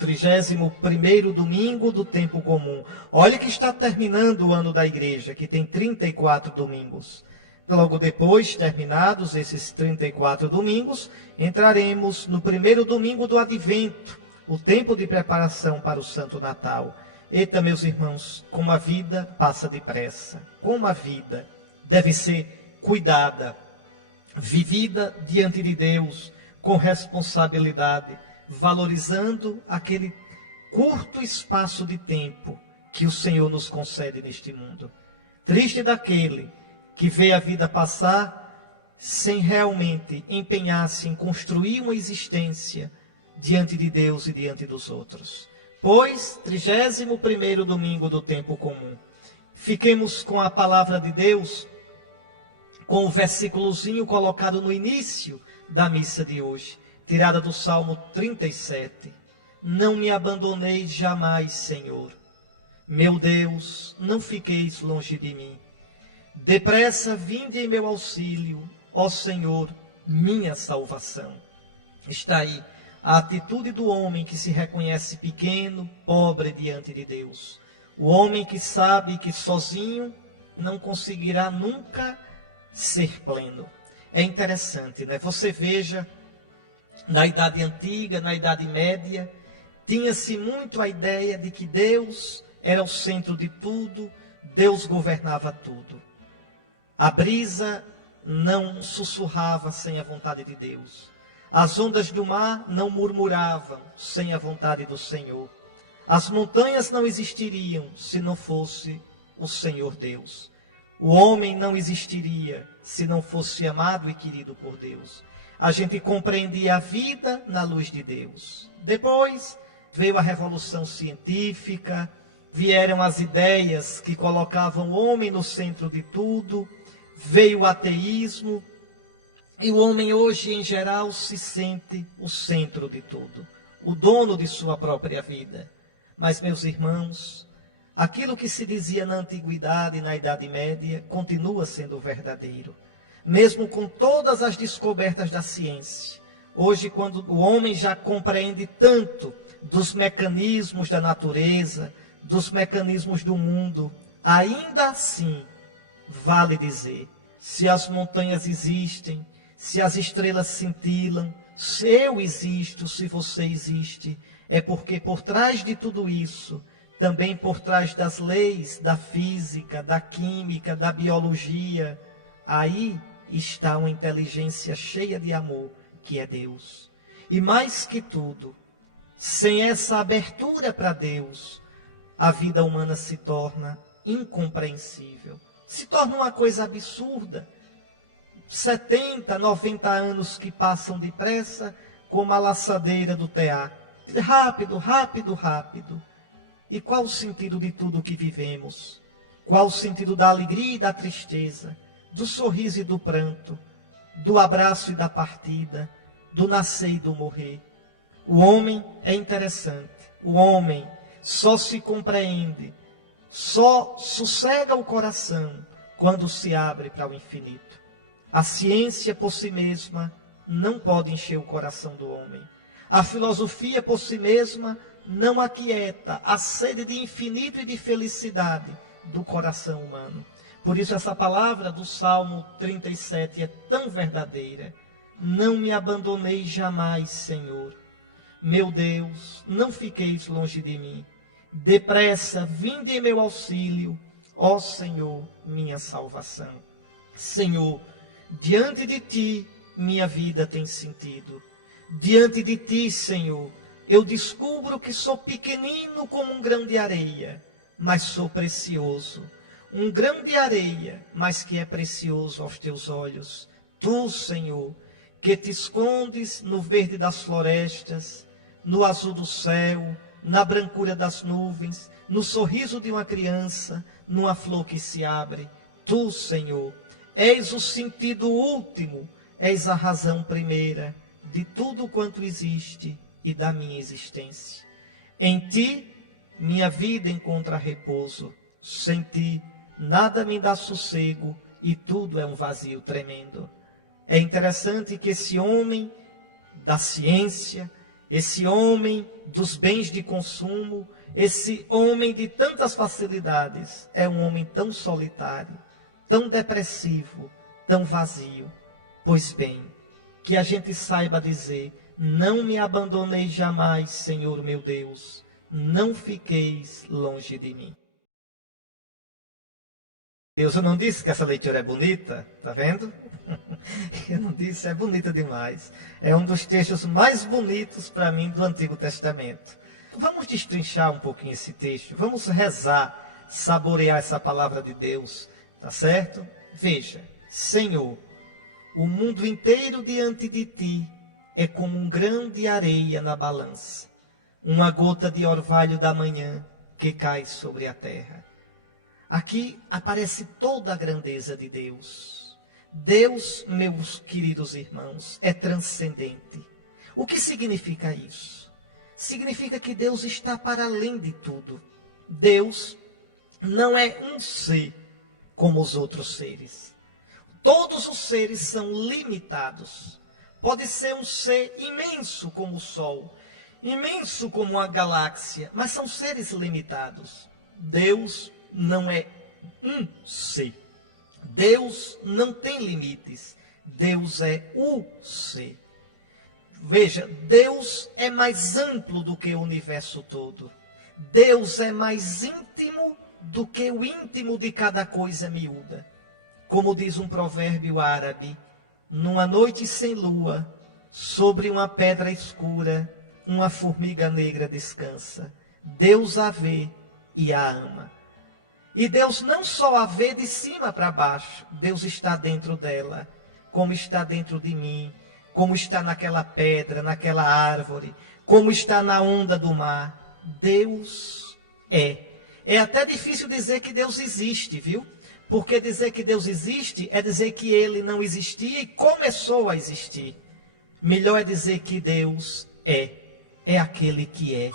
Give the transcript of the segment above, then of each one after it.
31º domingo do tempo comum. Olha que está terminando o ano da igreja, que tem 34 domingos. Logo depois, terminados esses 34 domingos, entraremos no primeiro domingo do Advento, o tempo de preparação para o Santo Natal. Eita, meus irmãos, como a vida passa depressa, como a vida deve ser cuidada, vivida diante de Deus, com responsabilidade, valorizando aquele curto espaço de tempo que o Senhor nos concede neste mundo. Triste daquele que vê a vida passar sem realmente empenhar-se em construir uma existência diante de Deus e diante dos outros. Pois, 31º domingo do tempo comum, fiquemos com a palavra de Deus, com o versículozinho colocado no início da missa de hoje, tirada do Salmo 37. Não me abandoneis jamais, Senhor. Meu Deus, não fiqueis longe de mim. Depressa vinde em meu auxílio, ó Senhor, minha salvação. Está aí a atitude do homem que se reconhece pequeno, pobre diante de Deus. O homem que sabe que sozinho não conseguirá nunca ser pleno. É interessante, né? Você veja, na Idade Antiga, na Idade Média, tinha-se muito a ideia de que Deus era o centro de tudo, Deus governava tudo. A brisa não sussurrava sem a vontade de Deus. As ondas do mar não murmuravam sem a vontade do Senhor. As montanhas não existiriam se não fosse o Senhor Deus. O homem não existiria se não fosse amado e querido por Deus. A gente compreendia a vida na luz de Deus. Depois veio a revolução científica, vieram as ideias que colocavam o homem no centro de tudo, veio o ateísmo, e o homem hoje, em geral, se sente o centro de tudo, o dono de sua própria vida. Mas, meus irmãos, aquilo que se dizia na Antiguidade e na Idade Média continua sendo verdadeiro. Mesmo com todas as descobertas da ciência, hoje, quando o homem já compreende tanto dos mecanismos da natureza, dos mecanismos do mundo, ainda assim, vale dizer, se as montanhas existem, se as estrelas cintilam, se eu existo, se você existe, é porque por trás de tudo isso, também por trás das leis da física, da química, da biologia, aí está uma inteligência cheia de amor, que é Deus. E mais que tudo, sem essa abertura para Deus, a vida humana se torna incompreensível. Se torna uma coisa absurda. 70, 90 anos que passam depressa, como a laçadeira do tear. Rápido, rápido, rápido. E qual o sentido de tudo o que vivemos? Qual o sentido da alegria e da tristeza, do sorriso e do pranto, do abraço e da partida, do nascer e do morrer? O homem é interessante. O homem só se compreende, só sossega o coração quando se abre para o infinito. A ciência por si mesma não pode encher o coração do homem. A filosofia por si mesma não aquieta a sede de infinito e de felicidade do coração humano. Por isso essa palavra do Salmo 37 é tão verdadeira. Não me abandonei jamais, Senhor. Meu Deus, não fiqueis longe de mim. Depressa, vinde em meu auxílio, ó Senhor, minha salvação. Senhor, diante de ti, minha vida tem sentido. Diante de ti, Senhor, eu descubro que sou pequenino como um grão de areia, mas sou precioso. Um grão de areia, mas que é precioso aos teus olhos. Tu, Senhor, que te escondes no verde das florestas, no azul do céu, na brancura das nuvens, no sorriso de uma criança, numa flor que se abre. Tu, Senhor, és o sentido último, és a razão primeira de tudo quanto existe e da minha existência. Em ti, minha vida encontra repouso. Sem ti, nada me dá sossego e tudo é um vazio tremendo. É interessante que esse homem da ciência, esse homem dos bens de consumo, esse homem de tantas facilidades, é um homem tão solitário, tão depressivo, tão vazio. Pois bem, que a gente saiba dizer: não me abandonei jamais, Senhor meu Deus, não fiqueis longe de mim. Eu não disse que essa leitura é bonita, tá vendo? Eu não disse, é bonita demais. É um dos textos mais bonitos para mim do Antigo Testamento. Vamos destrinchar um pouquinho esse texto, vamos rezar, saborear essa palavra de Deus, tá certo? Veja: Senhor, o mundo inteiro diante de ti é como um grão de areia na balança, uma gota de orvalho da manhã que cai sobre a terra. Aqui aparece toda a grandeza de Deus. Deus, meus queridos irmãos, é transcendente. O que significa isso? Significa que Deus está para além de tudo. Deus não é um ser como os outros seres. Todos os seres são limitados. Pode ser um ser imenso como o Sol, imenso como a galáxia, mas são seres limitados. Deus não é um ser. Deus não tem limites. Deus é o ser. Veja, Deus é mais amplo do que o universo todo. Deus é mais íntimo do que o íntimo de cada coisa miúda. Como diz um provérbio árabe: numa noite sem lua, sobre uma pedra escura, uma formiga negra descansa. Deus a vê e a ama. E Deus não só a vê de cima para baixo, Deus está dentro dela, como está dentro de mim, como está naquela pedra, naquela árvore, como está na onda do mar. Deus é. É até difícil dizer que Deus existe, viu? Porque dizer que Deus existe é dizer que ele não existia e começou a existir. Melhor é dizer que Deus é aquele que é.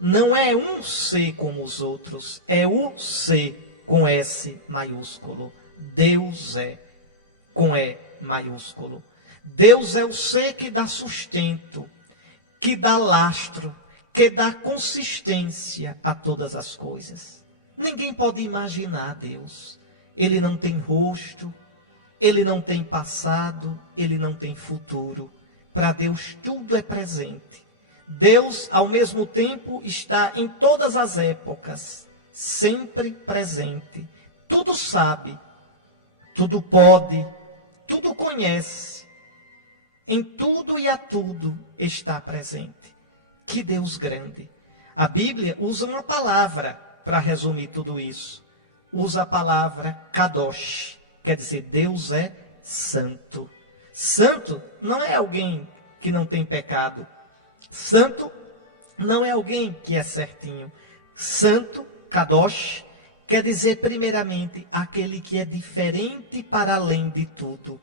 Não é um ser como os outros, é o ser com S maiúsculo. Deus é com E maiúsculo. Deus é o ser que dá sustento, que dá lastro, que dá consistência a todas as coisas. Ninguém pode imaginar Deus. Ele não tem rosto, ele não tem passado, ele não tem futuro. Para Deus tudo é presente. Deus, ao mesmo tempo, está em todas as épocas, sempre presente. Tudo sabe, tudo pode, tudo conhece. Em tudo e a tudo está presente. Que Deus grande! A Bíblia usa uma palavra para resumir tudo isso. Usa a palavra Kadosh, quer dizer, Deus é santo. Santo não é alguém que não tem pecado. Santo não é alguém que é certinho. Santo, Kadosh, quer dizer primeiramente aquele que é diferente para além de tudo.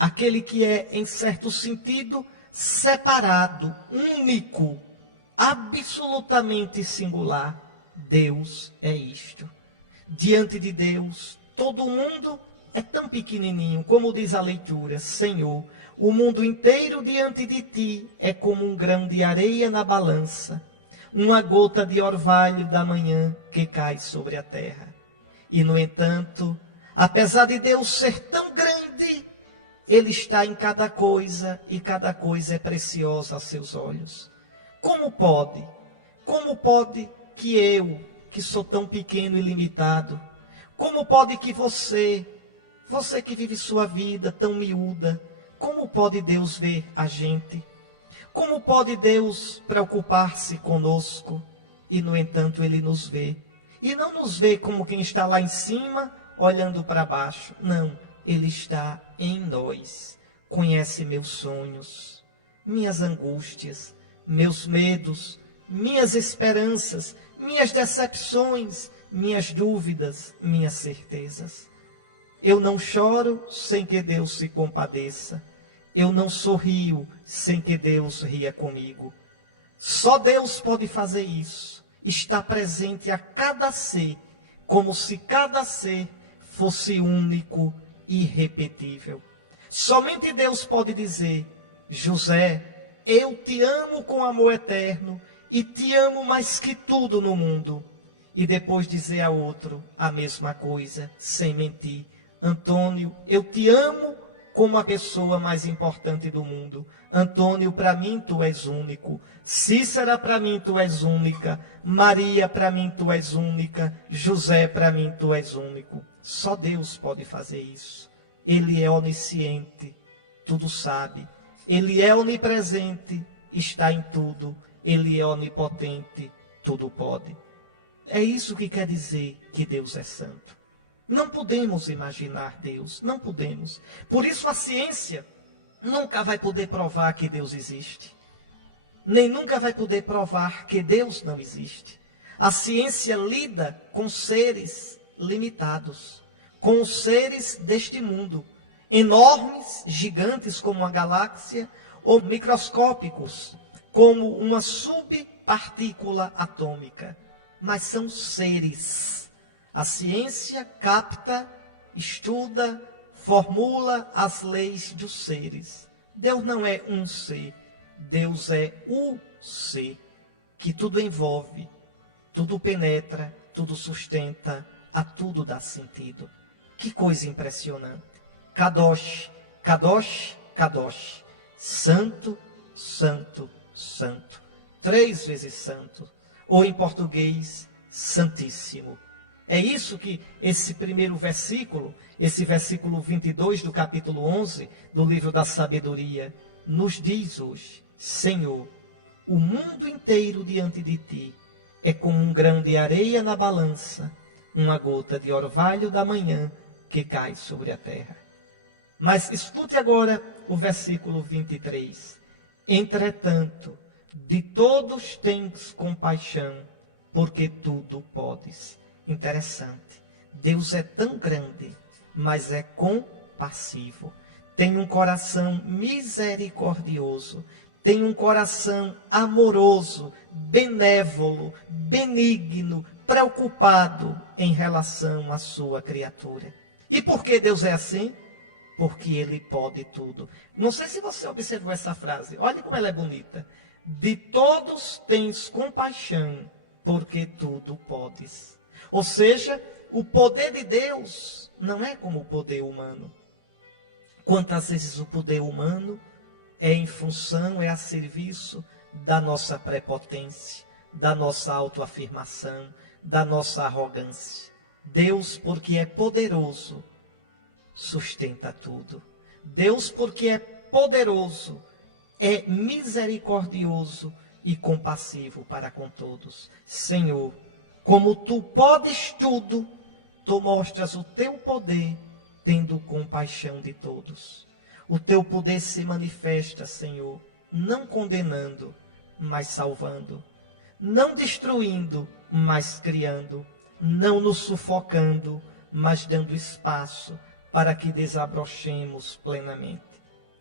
Aquele que é, em certo sentido, separado, único, absolutamente singular. Deus é isto. Diante de Deus, todo mundo é tão pequenininho, como diz a leitura: Senhor, o mundo inteiro diante de ti é como um grão de areia na balança, uma gota de orvalho da manhã que cai sobre a terra. E, no entanto, apesar de Deus ser tão grande, Ele está em cada coisa e cada coisa é preciosa aos seus olhos. Como pode que eu, que sou tão pequeno e limitado, como pode que você que vive sua vida tão miúda, como pode Deus ver a gente? Como pode Deus preocupar-se conosco? E, no entanto, Ele nos vê. E não nos vê como quem está lá em cima, olhando para baixo. Não, Ele está em nós. Conhece meus sonhos, minhas angústias, meus medos, minhas esperanças, minhas decepções, minhas dúvidas, minhas certezas. Eu não choro sem que Deus se compadeça. Eu não sorrio sem que Deus ria comigo. Só Deus pode fazer isso. Está presente a cada ser, como se cada ser fosse único e irrepetível. Somente Deus pode dizer: José, eu te amo com amor eterno e te amo mais que tudo no mundo. E depois dizer a outro a mesma coisa, sem mentir. Antônio, eu te amo como a pessoa mais importante do mundo. Antônio, para mim tu és único. Cícera, para mim tu és única. Maria, para mim tu és única. José, para mim tu és único. Só Deus pode fazer isso. Ele é onisciente, tudo sabe. Ele é onipresente, está em tudo. Ele é onipotente, tudo pode. É isso que quer dizer que Deus é santo. Não podemos imaginar Deus, não podemos. Por isso a ciência nunca vai poder provar que Deus existe. Nem nunca vai poder provar que Deus não existe. A ciência lida com seres limitados, com os seres deste mundo, enormes, gigantes como uma galáxia, ou microscópicos, como uma subpartícula atômica. Mas são seres. A ciência capta, estuda, formula as leis dos seres. Deus não é um ser, Deus é o ser, que tudo envolve, tudo penetra, tudo sustenta, a tudo dá sentido. Que coisa impressionante. Kadosh, Kadosh, Kadosh. Santo, santo, santo. 3 vezes santo. Ou em português, santíssimo. É isso que esse primeiro versículo, esse versículo 22 do capítulo 11 do livro da sabedoria, nos diz hoje. Senhor, o mundo inteiro diante de ti é como um grão de areia na balança, uma gota de orvalho da manhã que cai sobre a terra. Mas escute agora o versículo 23. Entretanto, de todos tens compaixão, porque tudo podes. Interessante. Deus é tão grande, mas é compassivo. Tem um coração misericordioso. Tem um coração amoroso, benévolo, benigno, preocupado em relação à sua criatura. E por que Deus é assim? Porque Ele pode tudo. Não sei se você observou essa frase. Olha como ela é bonita. De todos tens compaixão, porque tudo podes. Ou seja, o poder de Deus não é como o poder humano. Quantas vezes o poder humano é em função, é a serviço da nossa prepotência, da nossa autoafirmação, da nossa arrogância. Deus, porque é poderoso, sustenta tudo. Deus, porque é poderoso, é misericordioso e compassivo para com todos. Senhor, como tu podes tudo, tu mostras o teu poder, tendo compaixão de todos. O teu poder se manifesta, Senhor, não condenando, mas salvando. Não destruindo, mas criando. Não nos sufocando, mas dando espaço para que desabrochemos plenamente.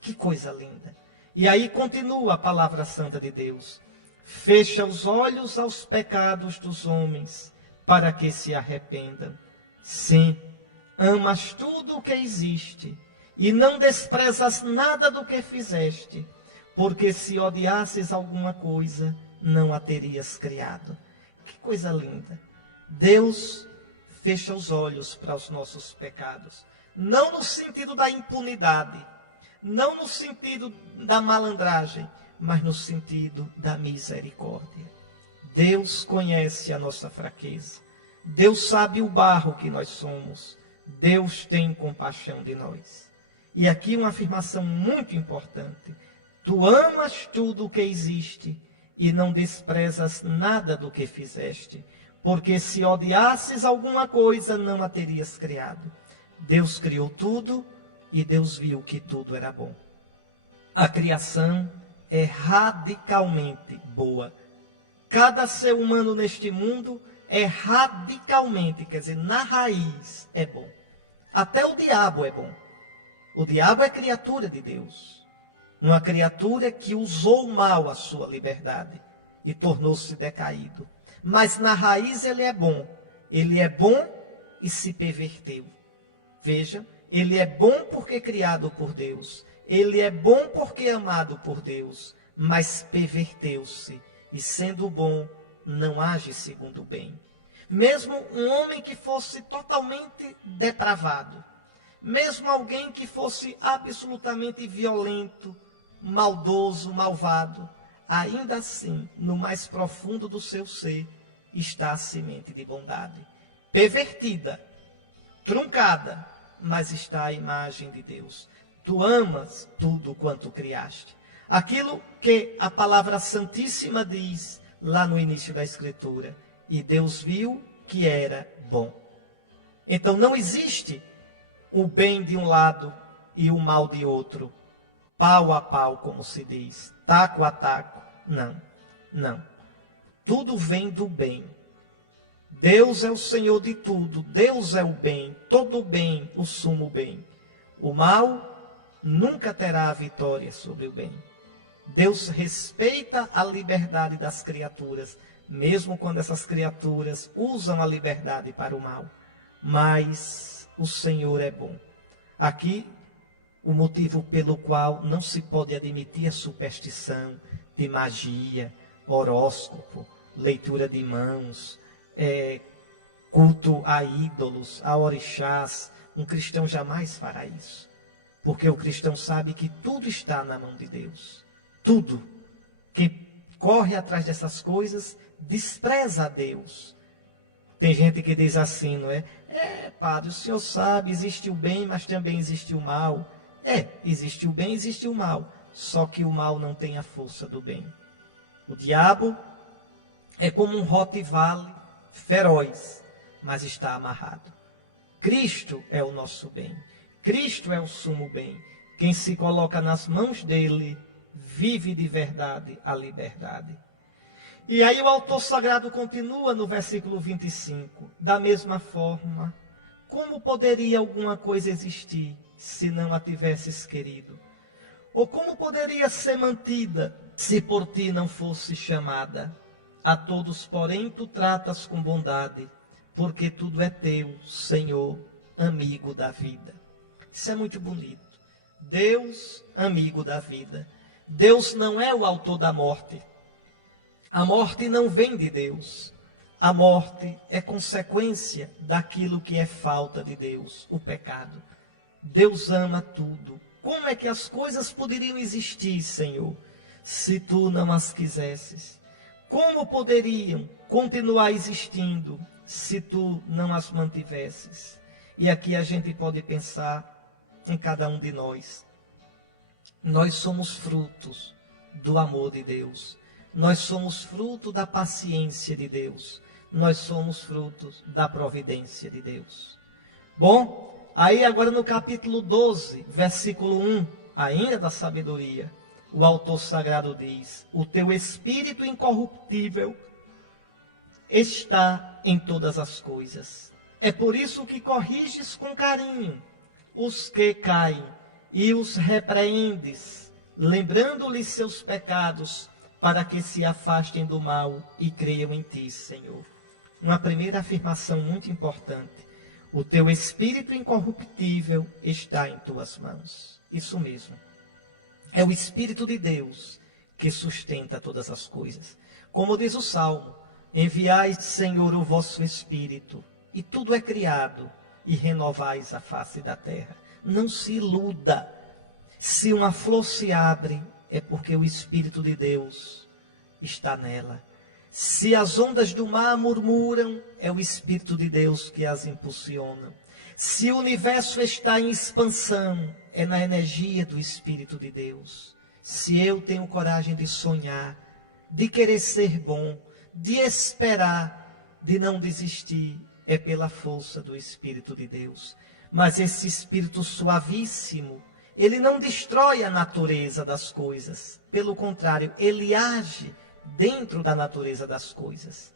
Que coisa linda! E aí continua a palavra santa de Deus. Fecha os olhos aos pecados dos homens, para que se arrependam. Sim, amas tudo o que existe, e não desprezas nada do que fizeste, porque se odiasses alguma coisa, não a terias criado. Que coisa linda! Deus fecha os olhos para os nossos pecados, não no sentido da impunidade, não no sentido da malandragem, mas no sentido da misericórdia. Deus conhece a nossa fraqueza. Deus sabe o barro que nós somos. Deus tem compaixão de nós. E aqui uma afirmação muito importante. Tu amas tudo o que existe e não desprezas nada do que fizeste, porque se odiasses alguma coisa, não a terias criado. Deus criou tudo e Deus viu que tudo era bom. A criação é radicalmente boa. Cada ser humano neste mundo é radicalmente, quer dizer, na raiz é bom. Até o diabo é bom. O diabo é criatura de Deus. Uma criatura que usou mal a sua liberdade e tornou-se decaído. Mas na raiz ele é bom. Ele é bom e se perverteu. Veja, ele é bom porque criado por Deus. Ele é bom porque amado por Deus. mas perverteu-se, e sendo bom, não age segundo o bem. Mesmo um homem que fosse totalmente depravado, mesmo alguém que fosse absolutamente violento, maldoso, malvado, ainda assim, no mais profundo do seu ser, está a semente de bondade. Pervertida, truncada, mas está a imagem de Deus. Tu amas tudo quanto criaste. Aquilo que a palavra santíssima diz lá no início da Escritura. E Deus viu que era bom. Então não existe o bem de um lado e o mal de outro. Pau a pau, como se diz. Taco a taco. Não, não. Tudo vem do bem. Deus é o Senhor de tudo. Deus é o bem. Todo bem, o sumo bem. O mal nunca terá a vitória sobre o bem. Deus respeita a liberdade das criaturas, mesmo quando essas criaturas usam a liberdade para o mal. Mas o Senhor é bom. Aqui, o motivo pelo qual não se pode admitir a superstição de magia, horóscopo, leitura de mãos, culto a ídolos, a orixás. Um cristão jamais fará isso. Porque o cristão sabe que tudo está na mão de Deus. Tudo. Quem corre atrás dessas coisas despreza a Deus. Tem gente que diz assim, não é? Padre, o senhor sabe, existe o bem, mas também existe o mal. Existe o bem, existe o mal. Só que o mal não tem a força do bem. O diabo é como um Rottweiler feroz, mas está amarrado. Cristo é o nosso bem. Cristo é o sumo bem. Quem se coloca nas mãos dele vive de verdade a liberdade. E aí o autor sagrado continua no versículo 25. Da mesma forma, como poderia alguma coisa existir se não a tivesses querido? Ou como poderia ser mantida se por ti não fosse chamada? A todos, porém, tu tratas com bondade, porque tudo é teu, Senhor, amigo da vida. Isso é muito bonito. Deus, amigo da vida. Deus não é o autor da morte. A morte não vem de Deus. A morte é consequência daquilo que é falta de Deus, o pecado. Deus ama tudo. Como é que as coisas poderiam existir, Senhor, se tu não as quisesses? Como poderiam continuar existindo se tu não as mantivesses? E aqui a gente pode pensar em cada um de nós. Nós somos frutos do amor de Deus. Nós somos fruto da paciência de Deus. Nós somos frutos da providência de Deus. Bom, aí agora no capítulo 12, versículo 1, ainda da sabedoria, o autor sagrado diz: o teu espírito incorruptível está em todas as coisas. É por isso que corriges com carinho os que caem e os repreendes, lembrando-lhes seus pecados, para que se afastem do mal e creiam em ti, Senhor. Uma primeira afirmação muito importante. O teu espírito incorruptível está em tuas mãos. Isso mesmo. É o Espírito de Deus que sustenta todas as coisas. Como diz o Salmo: enviai, Senhor, o vosso Espírito, e tudo é criado, e renovais a face da terra. Não se iluda. Se uma flor se abre, é porque o Espírito de Deus está nela. Se as ondas do mar murmuram, é o Espírito de Deus que as impulsiona. Se o universo está em expansão, é na energia do Espírito de Deus. Se eu tenho coragem de sonhar, de querer ser bom, de esperar, de não desistir, é pela força do Espírito de Deus. Mas esse Espírito suavíssimo, ele não destrói a natureza das coisas. Pelo contrário, ele age dentro da natureza das coisas.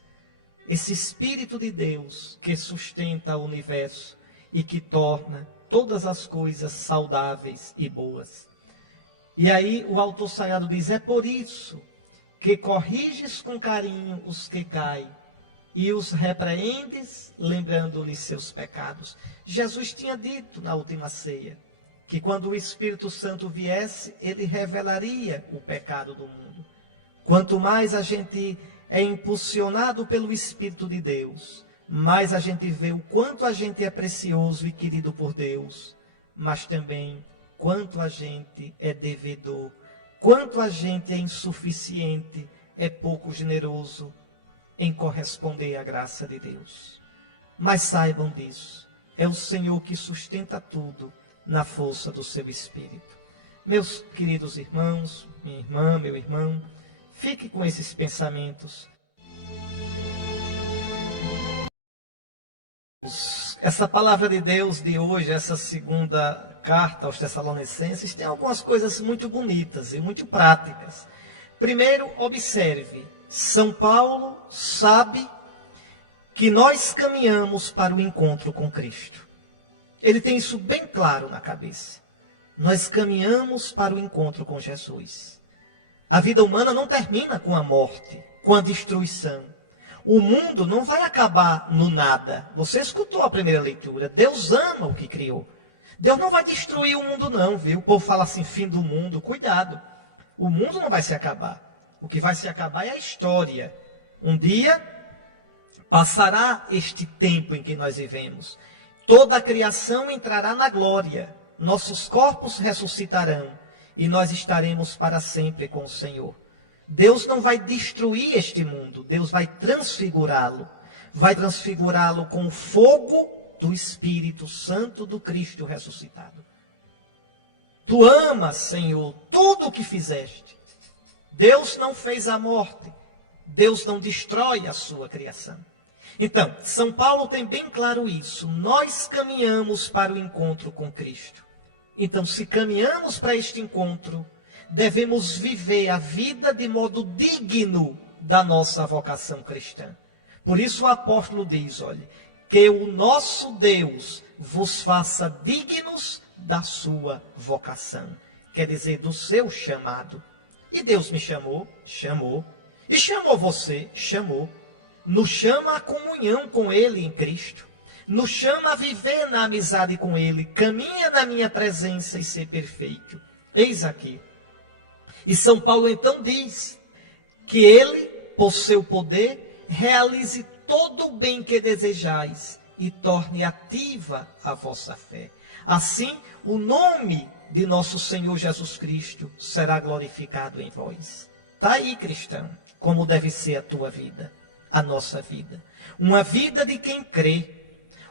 Esse Espírito de Deus que sustenta o universo e que torna todas as coisas saudáveis e boas. E aí o autor sagrado diz: é por isso que corriges com carinho os que caem e os repreendes, lembrando-lhes seus pecados. Jesus tinha dito na última ceia que quando o Espírito Santo viesse, ele revelaria o pecado do mundo. Quanto mais a gente é impulsionado pelo Espírito de Deus, mais a gente vê o quanto a gente é precioso e querido por Deus, mas também quanto a gente é devedor, quanto a gente é insuficiente, é pouco generoso em corresponder à graça de Deus. Mas saibam disso, é o Senhor que sustenta tudo na força do seu Espírito. Meus queridos irmãos, minha irmã, meu irmão, fique com esses pensamentos. Essa palavra de Deus de hoje, essa segunda carta aos Tessalonicenses, tem algumas coisas muito bonitas e muito práticas. Primeiro, observe, São Paulo sabe que nós caminhamos para o encontro com Cristo. Ele tem isso bem claro na cabeça. Nós caminhamos para o encontro com Jesus. A vida humana não termina com a morte, com a destruição. O mundo não vai acabar no nada. Você escutou a primeira leitura. Deus ama o que criou. Deus não vai destruir o mundo não, viu? O povo fala assim, fim do mundo. Cuidado. O mundo não vai se acabar. O que vai se acabar é a história. Um dia passará este tempo em que nós vivemos. Toda a criação entrará na glória. Nossos corpos ressuscitarão. E nós estaremos para sempre com o Senhor. Deus não vai destruir este mundo, Deus vai transfigurá-lo. Vai transfigurá-lo com o fogo do Espírito Santo do Cristo ressuscitado. Tu amas, Senhor, tudo o que fizeste. Deus não fez a morte, Deus não destrói a sua criação. Então, São Paulo tem bem claro isso. Nós caminhamos para o encontro com Cristo. Então, se caminhamos para este encontro, devemos viver a vida de modo digno da nossa vocação cristã. Por isso o apóstolo diz, olha, que o nosso Deus vos faça dignos da sua vocação. Quer dizer, do seu chamado. E Deus me chamou, chamou. E chamou você, chamou. Nos chama a comunhão com Ele em Cristo. Nos chama a viver na amizade com Ele. Caminha na minha presença e ser perfeito. Eis aqui. E São Paulo então diz que Ele, por seu poder, realize todo o bem que desejais e torne ativa a vossa fé. Assim, o nome de nosso Senhor Jesus Cristo será glorificado em vós. Está aí, cristão, como deve ser a tua vida, a nossa vida. Uma vida de quem crê,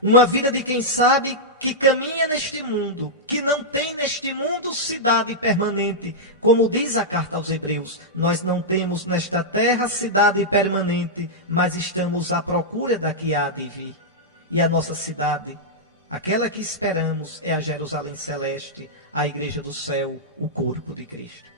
uma vida de quem sabe que caminha neste mundo, que não tem neste mundo cidade permanente. Como diz a carta aos Hebreus, nós não temos nesta terra cidade permanente, mas estamos à procura da que há de vir. E a nossa cidade, aquela que esperamos, é a Jerusalém Celeste, a igreja do céu, o corpo de Cristo.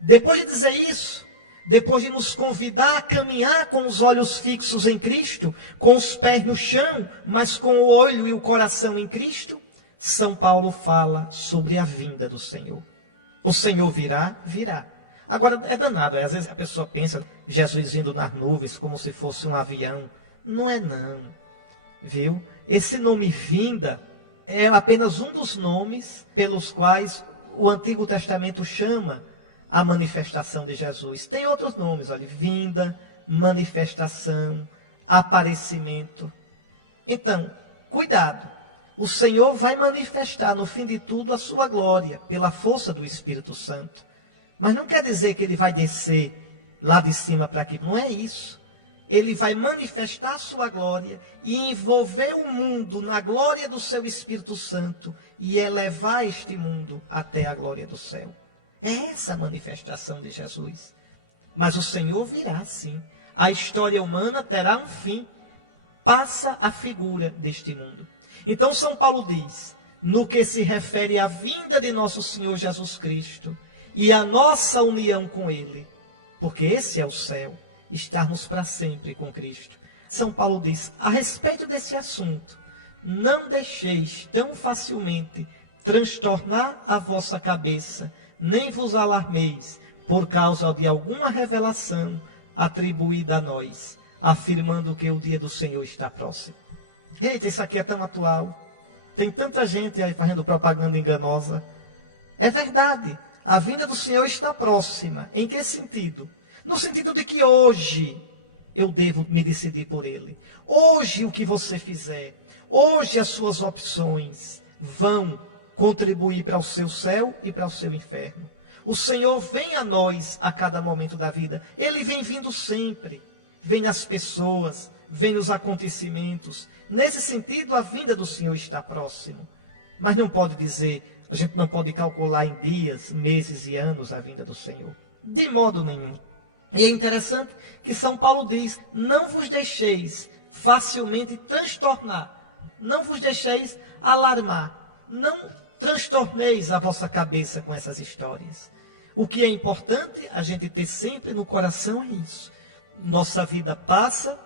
Depois de dizer isso, depois de nos convidar a caminhar com os olhos fixos em Cristo, com os pés no chão, mas com o olho e o coração em Cristo, São Paulo fala sobre a vinda do Senhor. O Senhor virá, virá. Agora, é danado, às vezes a pessoa pensa, Jesus vindo nas nuvens, como se fosse um avião. Não é não, viu? Esse nome vinda é apenas um dos nomes pelos quais o Antigo Testamento chama a manifestação de Jesus. Tem outros nomes, olha, vinda, manifestação, aparecimento. Então, cuidado. O Senhor vai manifestar no fim de tudo a sua glória, pela força do Espírito Santo. Mas não quer dizer que ele vai descer lá de cima para aqui. Não é isso. Ele vai manifestar a sua glória e envolver o mundo na glória do seu Espírito Santo e elevar este mundo até a glória do céu. É essa a manifestação de Jesus. Mas o Senhor virá sim. A história humana terá um fim. Passa a figura deste mundo. Então São Paulo diz, no que se refere à vinda de nosso Senhor Jesus Cristo e à nossa união com Ele, porque esse é o céu, estarmos para sempre com Cristo. São Paulo diz, a respeito desse assunto, não deixeis tão facilmente transtornar a vossa cabeça, nem vos alarmeis por causa de alguma revelação atribuída a nós, afirmando que o dia do Senhor está próximo. Eita, isso aqui é tão atual. Tem tanta gente aí fazendo propaganda enganosa. É verdade, a vinda do Senhor está próxima. Em que sentido? No sentido de que hoje eu devo me decidir por ele. Hoje o que você fizer, hoje as suas opções vão contribuir para o seu céu e para o seu inferno. O Senhor vem a nós a cada momento da vida. Ele vem vindo sempre. Vem as pessoas, vem os acontecimentos. Nesse sentido, a vinda do Senhor está próximo. Mas não pode dizer, a gente não pode calcular em dias, meses e anos a vinda do Senhor. De modo nenhum. E é interessante que São Paulo diz, não vos deixeis facilmente transtornar. Não vos deixeis alarmar. Não transtorneis a vossa cabeça com essas histórias. O que é importante a gente ter sempre no coração é isso. Nossa vida passa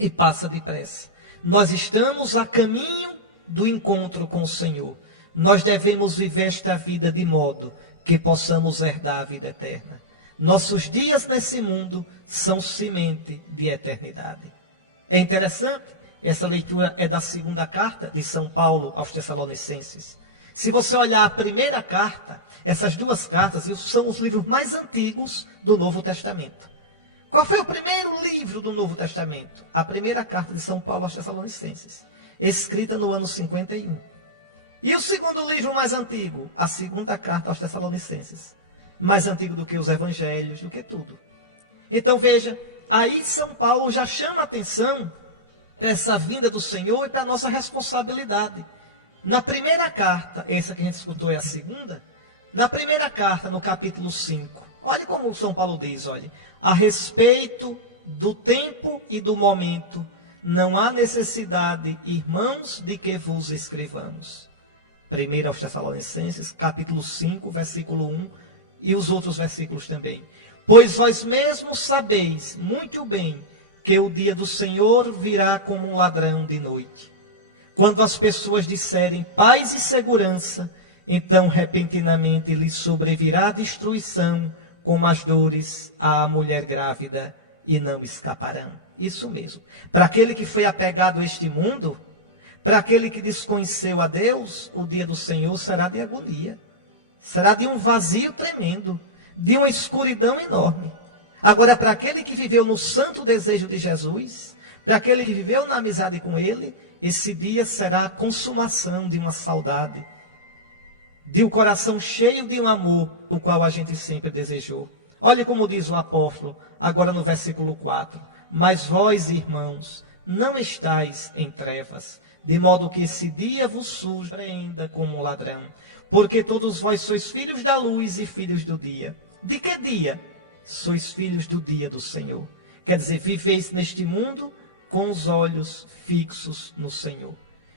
e passa depressa. Nós estamos a caminho do encontro com o Senhor. Nós devemos viver esta vida de modo que possamos herdar a vida eterna. Nossos dias nesse mundo são semente de eternidade. É interessante, essa leitura é da segunda carta de São Paulo aos Tessalonicenses. Se você olhar a primeira carta, essas duas cartas são os livros mais antigos do Novo Testamento. Qual foi o primeiro livro do Novo Testamento? A primeira carta de São Paulo aos Tessalonicenses, escrita no ano 51. E o segundo livro mais antigo? A segunda carta aos Tessalonicenses. Mais antigo do que os evangelhos, do que tudo. Então veja, aí São Paulo já chama a atenção para essa vinda do Senhor e para a nossa responsabilidade. Na primeira carta, essa que a gente escutou é a segunda, na primeira carta, no capítulo 5, olhe como São Paulo diz, olhe, a respeito do tempo e do momento, não há necessidade, irmãos, de que vos escrevamos. 1 aos Tessalonicenses, capítulo 5, versículo 1, e os outros versículos também. Pois vós mesmos sabeis muito bem que o dia do Senhor virá como um ladrão de noite. Quando as pessoas disserem paz e segurança, então repentinamente lhes sobrevirá destruição, como as dores à mulher grávida, e não escaparão. Isso mesmo. Para aquele que foi apegado a este mundo, para aquele que desconheceu a Deus, o dia do Senhor será de agonia. Será de um vazio tremendo, de uma escuridão enorme. Agora, para aquele que viveu no santo desejo de Jesus, para aquele que viveu na amizade com Ele, esse dia será a consumação de uma saudade, de um coração cheio de um amor, o qual a gente sempre desejou. Olhe como diz o apóstolo, agora no versículo 4. Mas vós, irmãos, não estáis em trevas, de modo que esse dia vos surpreenda como um ladrão. Porque todos vós sois filhos da luz e filhos do dia. De que dia? Sois filhos do dia do Senhor. Quer dizer, viveis neste mundo com os olhos fixos no Senhor.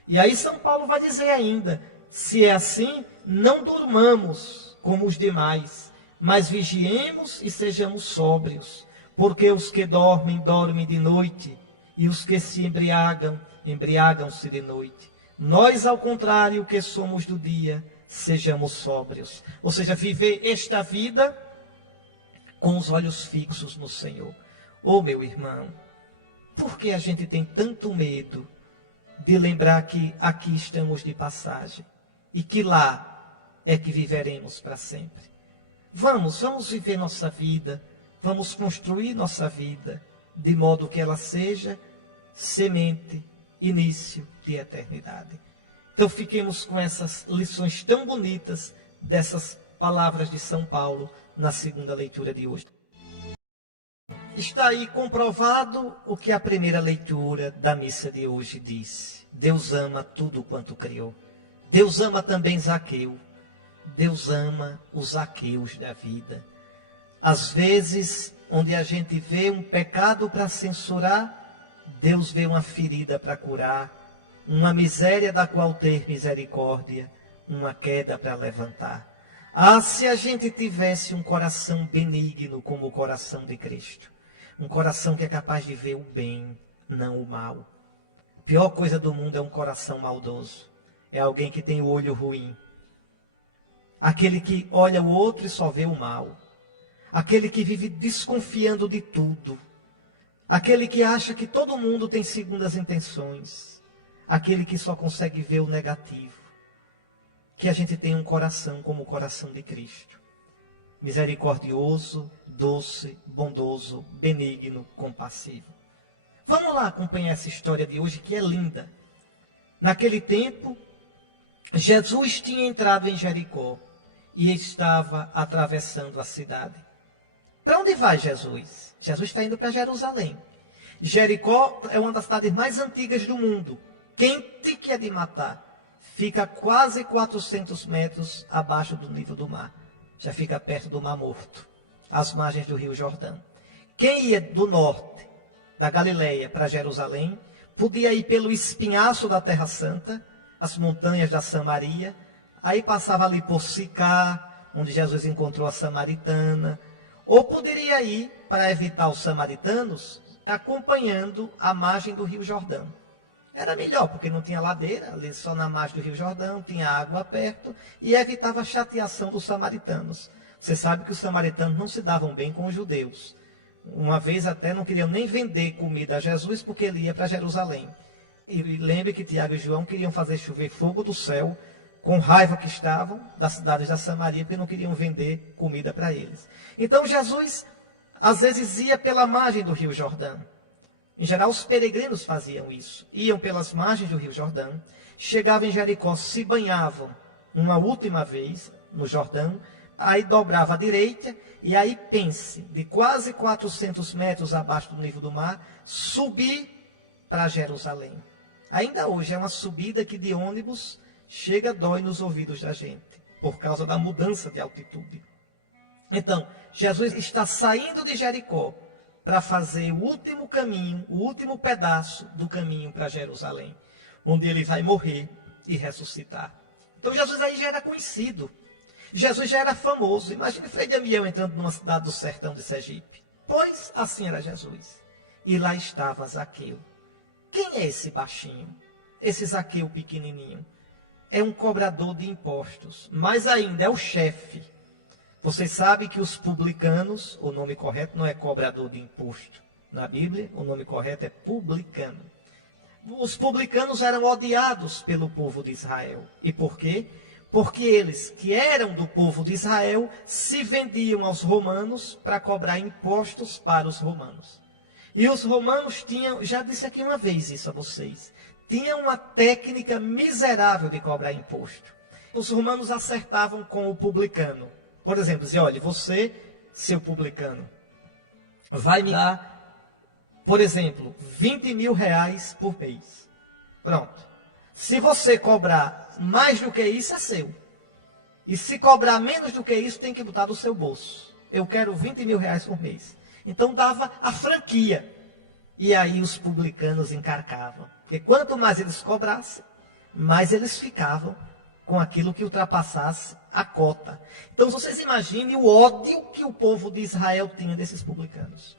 E aí São Paulo vai dizer ainda, se é assim, não durmamos como os demais, mas vigiemos e sejamos sóbrios, porque os que dormem, dormem de noite, e os que se embriagam, embriagam-se de noite. Nós, ao contrário, que somos do dia, sejamos sóbrios. Ou seja, viver esta vida com os olhos fixos no Senhor. Oh, meu irmão, por que a gente tem tanto medo de lembrar que aqui estamos de passagem e que lá é que viveremos para sempre? Vamos viver nossa vida, vamos construir nossa vida de modo que ela seja semente, início de eternidade. Então fiquemos com essas lições tão bonitas dessas palavras de São Paulo na segunda leitura de hoje. Está aí comprovado o que a primeira leitura da missa de hoje disse. Deus ama tudo quanto criou. Deus ama também Zaqueu. Deus ama os Zaqueus da vida. Às vezes, onde a gente vê um pecado para censurar, Deus vê uma ferida para curar, uma miséria da qual ter misericórdia, uma queda para levantar. Ah, se a gente tivesse um coração benigno como o coração de Cristo. Um coração que é capaz de ver o bem, não o mal. A pior coisa do mundo é um coração maldoso. É alguém que tem o olho ruim. Aquele que olha o outro e só vê o mal. Aquele que vive desconfiando de tudo. Aquele que acha que todo mundo tem segundas intenções. Aquele que só consegue ver o negativo. Que a gente tenha um coração como o coração de Cristo. misericordioso, doce, bondoso, benigno, compassivo. Vamos lá acompanhar essa história de hoje que é linda. Naquele tempo, Jesus tinha entrado em Jericó e estava atravessando a cidade. Para onde vai Jesus? Jesus está indo para Jerusalém. Jericó é uma das cidades mais antigas do mundo, quente que é de matar. Fica quase 400 metros abaixo do nível do mar. Já fica perto do Mar Morto, às margens do Rio Jordão. Quem ia do norte, da Galileia, para Jerusalém, podia ir pelo espinhaço da Terra Santa, as montanhas da Samaria, aí passava ali por Sicá, onde Jesus encontrou a samaritana, ou poderia ir, para evitar os samaritanos, acompanhando a margem do Rio Jordão. Era melhor, porque não tinha ladeira, ali só na margem do Rio Jordão, tinha água perto, e evitava a chateação dos samaritanos. Você sabe que os samaritanos não se davam bem com os judeus. Uma vez até não queriam nem vender comida a Jesus, porque ele ia para Jerusalém. E lembre que Tiago e João queriam fazer chover fogo do céu, com raiva que estavam das cidades da Samaria, porque não queriam vender comida para eles. Então Jesus, às vezes, ia pela margem do Rio Jordão. Em geral, os peregrinos faziam isso. Iam pelas margens do Rio Jordão, chegavam em Jericó, se banhavam uma última vez no Jordão, aí dobrava à direita, e aí pense, de quase 400 metros abaixo do nível do mar, subir para Jerusalém. Ainda hoje é uma subida que de ônibus chega, dói nos ouvidos da gente, por causa da mudança de altitude. Então, Jesus está saindo de Jericó para fazer o último caminho, o último pedaço do caminho para Jerusalém, onde ele vai morrer e ressuscitar. Então Jesus aí já era conhecido, Jesus já era famoso. Imagine Frei Damião entrando numa cidade do sertão de Sergipe. Pois assim era Jesus. E lá estava Zaqueu. Quem é esse baixinho? Esse Zaqueu pequenininho? É um cobrador de impostos, mas ainda é o chefe. Você sabe que os publicanos, o nome correto não é cobrador de imposto. Na Bíblia, o nome correto é publicano. Os publicanos eram odiados pelo povo de Israel. E por quê? Porque eles, que eram do povo de Israel, se vendiam aos romanos para cobrar impostos para os romanos. E os romanos tinham, já disse aqui uma vez isso a vocês, tinham uma técnica miserável de cobrar imposto. Os romanos acertavam com o publicano. Por exemplo, dizia, olha, você, seu publicano, vai me dar, por exemplo, 20 mil reais por mês. Pronto. Se você cobrar mais do que isso, é seu. E se cobrar menos do que isso, tem que botar do seu bolso. Eu quero 20 mil reais por mês. Então dava a franquia. E aí os publicanos encarcavam. Porque quanto mais eles cobrassem, mais eles ficavam com aquilo que ultrapassasse a cota. Então vocês imaginem o ódio que o povo de Israel tinha desses publicanos.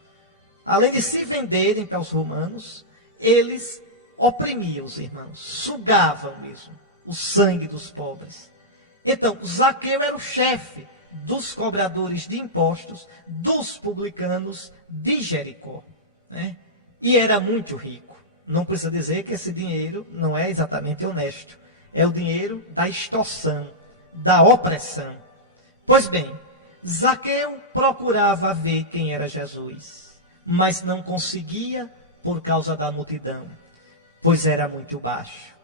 Além de se venderem para os romanos, eles oprimiam os irmãos, sugavam mesmo o sangue dos pobres. Então, Zaqueu era o chefe dos cobradores de impostos, dos publicanos de Jericó, né? E era muito rico. Não precisa dizer que esse dinheiro não é exatamente honesto. É o dinheiro da extorsão, da opressão. Pois bem, Zaqueu procurava ver quem era Jesus, mas não conseguia por causa da multidão, pois era muito baixo.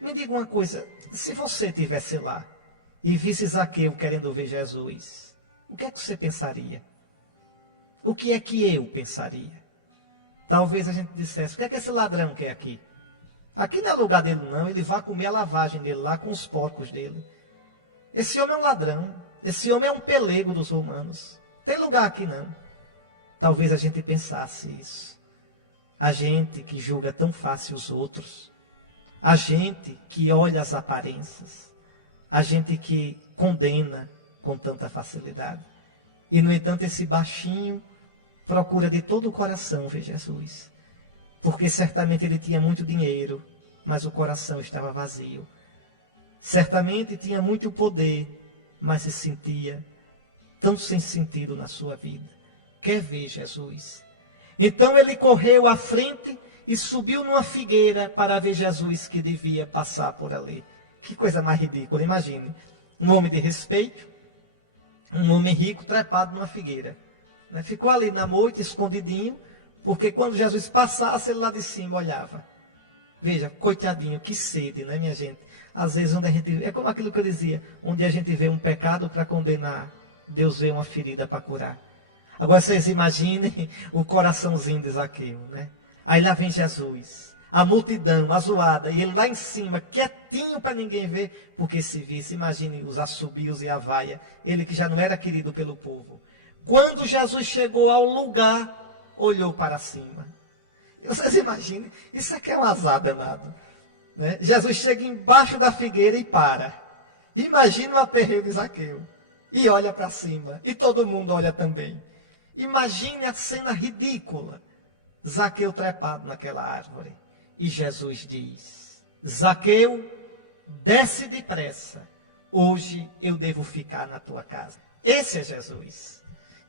Me diga uma coisa, se você estivesse lá e visse Zaqueu querendo ver Jesus, o que é que você pensaria? O que é que eu pensaria? Talvez a gente dissesse, o que é que esse ladrão quer aqui? Aqui não é lugar dele não, ele vai comer a lavagem dele lá com os porcos dele. Esse homem é um ladrão, esse homem é um pelego dos romanos. Tem lugar aqui não. Talvez a gente pensasse isso. A gente que julga tão fácil os outros. A gente que olha as aparências. A gente que condena com tanta facilidade. E no entanto esse baixinho procura de todo o coração ver Jesus. Porque certamente ele tinha muito dinheiro, mas o coração estava vazio. Certamente tinha muito poder, mas se sentia tão sem sentido na sua vida. Quer ver Jesus? Então ele correu à frente e subiu numa figueira para ver Jesus que devia passar por ali. Que coisa mais ridícula, imagine. Um homem de respeito, um homem rico trepado numa figueira. Né? Ficou ali na moita, escondidinho, porque quando Jesus passasse, ele lá de cima olhava. Veja, coitadinho, que sede, né, minha gente? Às vezes, onde a gente... É como aquilo que eu dizia, onde a gente vê um pecado para condenar, Deus vê uma ferida para curar. Agora, vocês imaginem o coraçãozinho de Zaqueu, né? Aí lá vem Jesus, a multidão, a zoada, e ele lá em cima, quietinho para ninguém ver, porque se visse, imagine os assobios e a vaia, ele que já não era querido pelo povo. Quando Jesus chegou ao lugar, olhou para cima. E vocês imaginem, isso aqui é um azar danado. Né? Jesus chega embaixo da figueira e para. Imagina o aperreio de Zaqueu. E olha para cima, e todo mundo olha também. Imagine a cena ridícula. Zaqueu trepado naquela árvore. E Jesus diz: Zaqueu, desce depressa. Hoje eu devo ficar na tua casa. Esse é Jesus.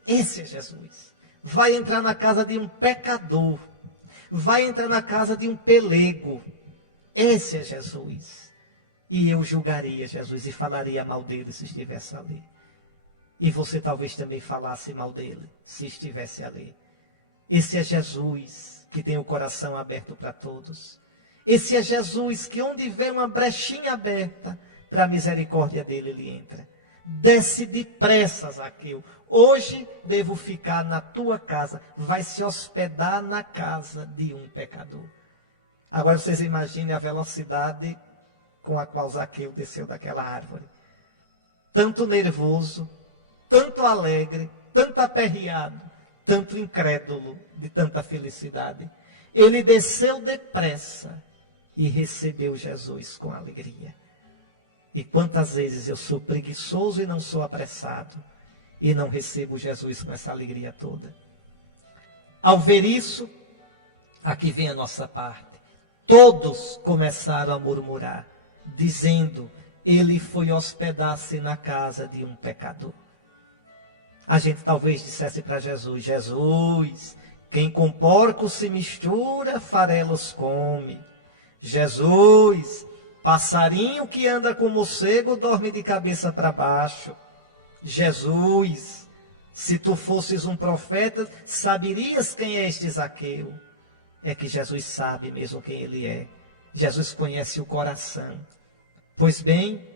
Esse é Jesus. Vai entrar na casa de um pecador. Vai entrar na casa de um pelego. Esse é Jesus. E eu julgaria Jesus e falaria mal dele se estivesse ali. E você talvez também falasse mal dele se estivesse ali. Esse é Jesus que tem o coração aberto para todos. Esse é Jesus que onde vê uma brechinha aberta, para a misericórdia dele ele entra. Desce depressa, Zaqueu. Hoje devo ficar na tua casa. Vai se hospedar na casa de um pecador. Agora vocês imaginem a velocidade com a qual Zaqueu desceu daquela árvore. Tanto nervoso, tanto alegre, tanto aperreado, tanto incrédulo de tanta felicidade. Ele desceu depressa e recebeu Jesus com alegria. E quantas vezes eu sou preguiçoso e não sou apressado, e não recebo Jesus com essa alegria toda. Ao ver isso, aqui vem a nossa parte. Todos começaram a murmurar, dizendo: ele foi hospedar-se na casa de um pecador. A gente talvez dissesse para Jesus: Jesus, quem com porcos se mistura, farelos come. Jesus, passarinho que anda com morcego, dorme de cabeça para baixo. Jesus, se tu fosses um profeta, saberias quem é este Zaqueu. É que Jesus sabe mesmo quem ele é. Jesus conhece o coração. Pois bem,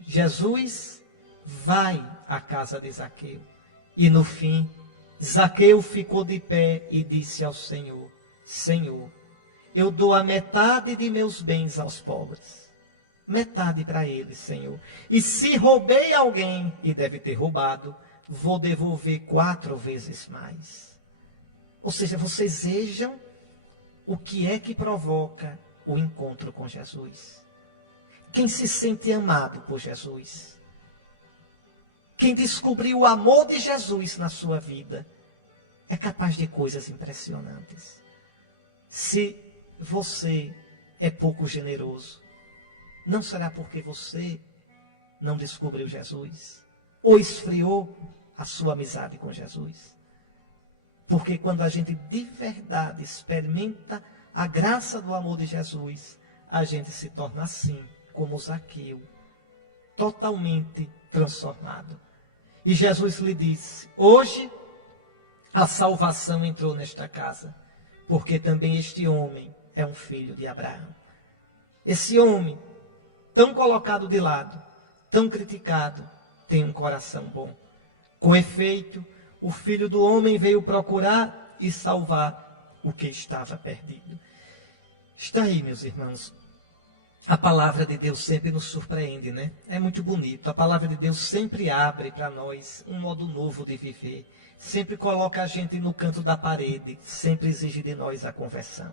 Jesus vai à casa de Zaqueu. E no fim, Zaqueu ficou de pé e disse ao Senhor: Senhor, eu dou a metade de meus bens aos pobres. Metade para eles, Senhor. E se roubei alguém, e deve ter roubado, vou devolver 4 vezes mais. Ou seja, vocês vejam o que é que provoca o encontro com Jesus. Quem se sente amado por Jesus, quem descobriu o amor de Jesus na sua vida, é capaz de coisas impressionantes. Se você é pouco generoso, não será porque você não descobriu Jesus, ou esfriou a sua amizade com Jesus. Porque quando a gente de verdade experimenta a graça do amor de Jesus, a gente se torna assim, como Zaqueu, totalmente transformado. E Jesus lhe disse: hoje a salvação entrou nesta casa, porque também este homem é um filho de Abraão. Esse homem, tão colocado de lado, tão criticado, tem um coração bom. Com efeito, o Filho do Homem veio procurar e salvar o que estava perdido. Está aí, meus irmãos. A palavra de Deus sempre nos surpreende, né? É muito bonito. A palavra de Deus sempre abre para nós um modo novo de viver. Sempre coloca a gente no canto da parede. Sempre exige de nós a conversão.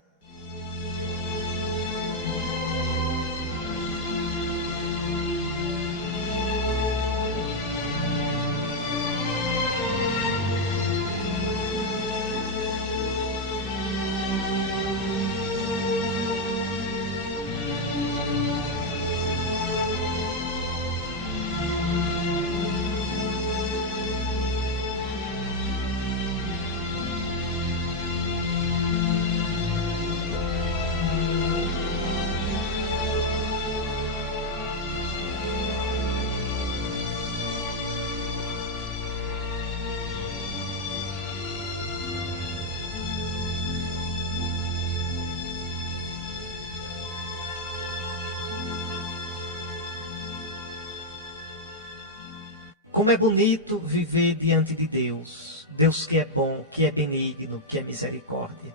Como é bonito viver diante de Deus. Deus que é bom, que é benigno, que é misericórdia.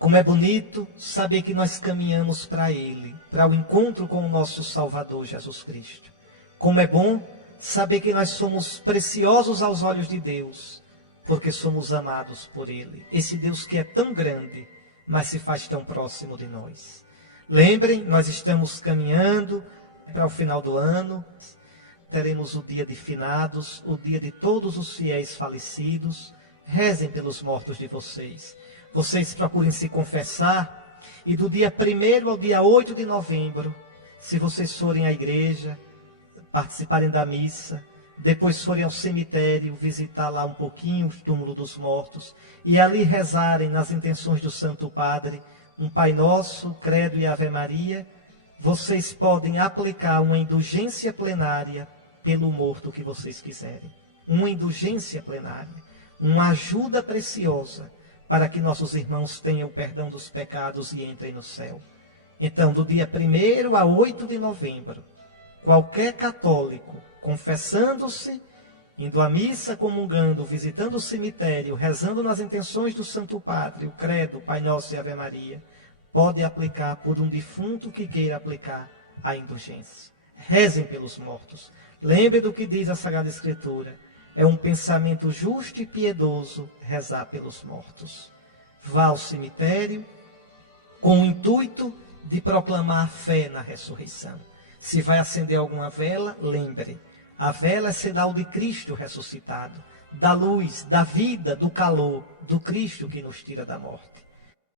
Como é bonito saber que nós caminhamos para Ele, para o encontro com o nosso Salvador Jesus Cristo. Como é bom saber que nós somos preciosos aos olhos de Deus, porque somos amados por Ele. Esse Deus que é tão grande, mas se faz tão próximo de nós. Lembrem, nós estamos caminhando para o final do ano. Teremos o dia de finados, o dia de todos os fiéis falecidos. Rezem pelos mortos de vocês. Vocês procurem se confessar. E do dia 1º ao dia 8 de novembro, se vocês forem à igreja, participarem da missa, depois forem ao cemitério, visitar lá um pouquinho o túmulo dos mortos, e ali rezarem nas intenções do Santo Padre, um Pai Nosso, Credo e Ave Maria, vocês podem aplicar uma indulgência plenária pelo morto que vocês quiserem. Uma indulgência plenária, uma ajuda preciosa para que nossos irmãos tenham o perdão dos pecados e entrem no céu. Então, do dia 1º a 8 de novembro, qualquer católico, confessando-se, indo à missa, comungando, visitando o cemitério, rezando nas intenções do Santo Padre, o Credo, Pai Nosso e Ave Maria, pode aplicar por um defunto que queira aplicar a indulgência. Rezem pelos mortos. Lembre do que diz a Sagrada Escritura. É um pensamento justo e piedoso rezar pelos mortos. Vá ao cemitério com o intuito de proclamar a fé na ressurreição. Se vai acender alguma vela, lembre. A vela é sinal de Cristo ressuscitado, da luz, da vida, do calor, do Cristo que nos tira da morte.